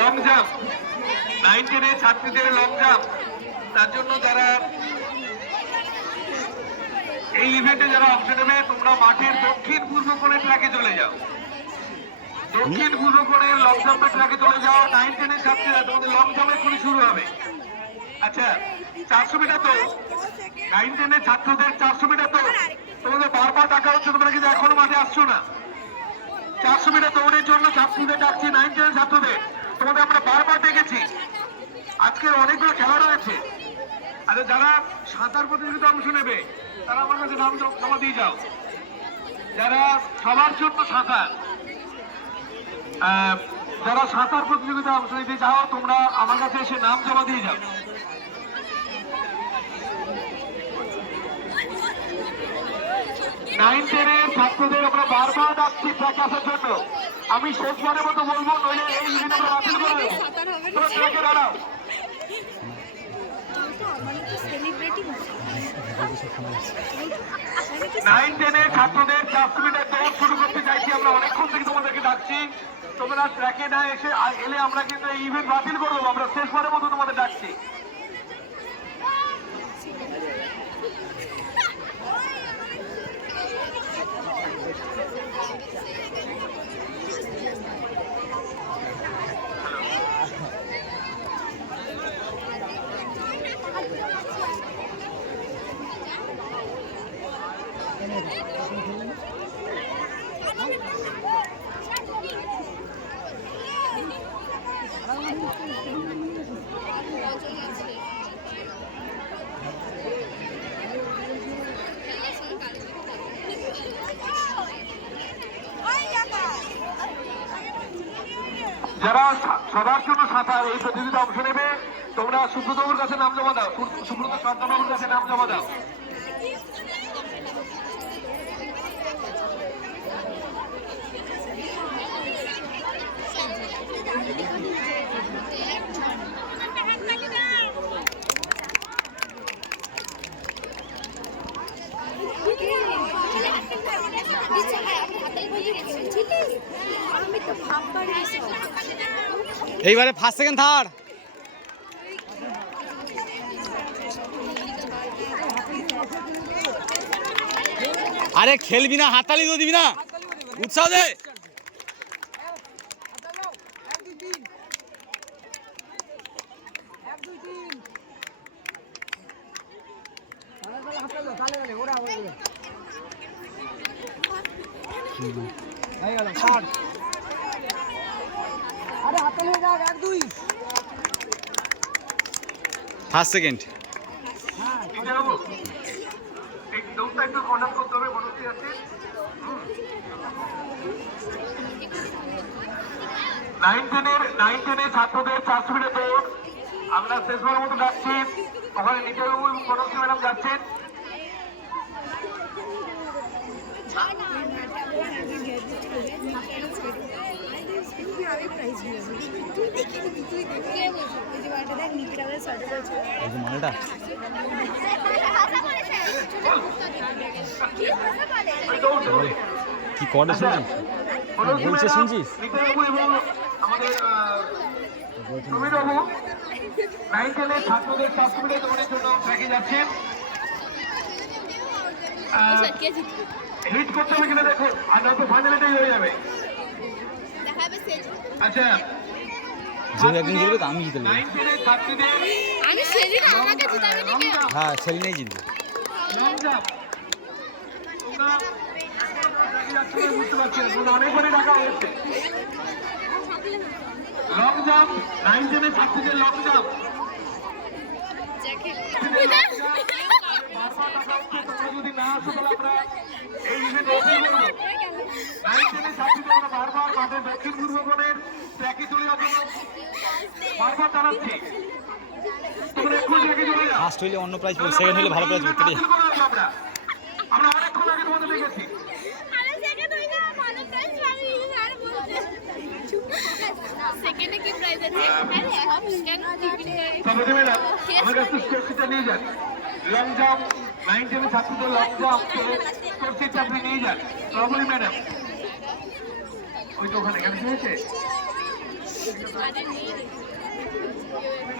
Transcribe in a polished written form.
Long jump 9 10 এর ছাত্রীদের long jump, তার জন্য যারা এই ইভেন্টে যারা অংশ নেবে তোমরা মাঠের দক্ষিণ পূর্ব কোণের ট্র্যাকে চলে যাও। দক্ষিণ পূর্ব কোণের লং জাম্পের ট্র্যাকে চলে যাও। 9 10 এর ছাত্রীরা তোমাদের লং জাম্প এখনই শুরু হবে। আচ্ছা 400 মিটার তো 9 10 এর ছাত্রদের 400 মিটার তো তোমাদের বারবার ডাকা হচ্ছে, তোমরা কিন্তু এখনো মাঠে আসছো না। 400 মিটার দৌড়ের জন্য ছাত্রীদের ডাকছি, 9 10 এর ছাত্রদের তোমাদের আমরা বারবার ডেকেছি। আজকের অনেকগুলো খেলা রয়েছে। আরে যারা সাঁতার প্রতিযোগিতা অংশ নেবে তারা আমার কাছে নাম জমা দিয়ে যাও। যারা সবার জন্য সাঁতার, যারা সাঁতার প্রতিযোগিতা অংশ নিতে যাও তোমরা আমার কাছে এসে নাম জমা দিয়ে যাও। নাইন টেনের ছাত্রদের আমরা বারবার ডাকছি ট্র্যাকে আসার জন্য। আমি শেষবারের মতো বলবো, নইলে এই ইভেন্ট আমরা বাতিল করে দেবো। তোমরা ট্র্যাকে দাঁড়াও। 9 10 এর ছাত্রদের 400 মিটার দৌড় শুরু করতে চাইছি আমরা, অনেকক্ষণ থেকে তোমাদেরকে ডাকছি। তোমরা ট্র্যাকে না এলে আমরা কিন্তু এই ইভেন্ট বাতিল করে দেবো। আমরা শেষবারের মতো তোমাদের ডাকছি। যারা সবার জন্য সাঁতার এই প্রতিযোগিতা অংশ নেবে তোমরা সুব্রতবাবুর কাছে নাম জমা দাও। সুব্রত সন্তানবাবুর কাছে নাম জমা দাও। এইবারে ফার্স্ট সেকেন্ড থার্ড। আরে খেলবি না, হাততালি দিবি না, উৎসাহ দে। ফার্স্ট সেকেন্ড নাইন টেনের ছাত্রদের 400 মিটার দৌড় আমরা শেষবারের মতো ডাকছি। ওখানে নিতাইবাবু কনকী ম্যাডাম যাচ্ছেন। কি করে বলছে শুনছিস? নিতাইবাবু এবং আমাদের সুমিরবাবু 9 টেনের ছাত্রদের 400 মিটার দৌড়ের জন্য ট্র্যাকে যাচ্ছেন। হিট করতে হবে কিনা দেখো, আর নয়তো ফাইনালটাই হয়ে যাবে। আচ্ছা একদিন জিতবে তো আমি জিতে নেবো। হ্যাঁ সেলিনাই জিতবে। বুঝতে পারছি অনেকবারই ডাকা হয়েছে। লং জাম্প 9 টেনের ছাত্রীদের লং জাম্প যদি না আসো তাহলে আমরা এই ইভেন্ট বাতিল করবো। 9 টেনের ছাত্রীদের আমরা বারবার মাঠের দক্ষিণ পূর্ব কোণের ট্র্যাকে চলে যাওয়ার জন্য বারবার জানাচ্ছি। তোমরা এক্ষুনি ট্র্যাকে চলে যাও। ফার্স্ট হইলে অন্য প্রাইজ পাবে, সেকেন্ড হলে ভালো প্রাইজ পাবে। আমরা অনেকক্ষণ আগে তোমাদের দেখেছি। সেকেন্ডে কি প্রাইজ আছে? সবাই ম্যাডাম আমার কাছে স্কোরশিটটা নিয়ে যান। লং জাম্প 9 টেনের ছাত্রদের লং জাম্প স্কোরশিটটা আপনি নিয়ে যান। সবাই ম্যাডাম ওই তো ওখানে কেন হয়েছে I didn't need it.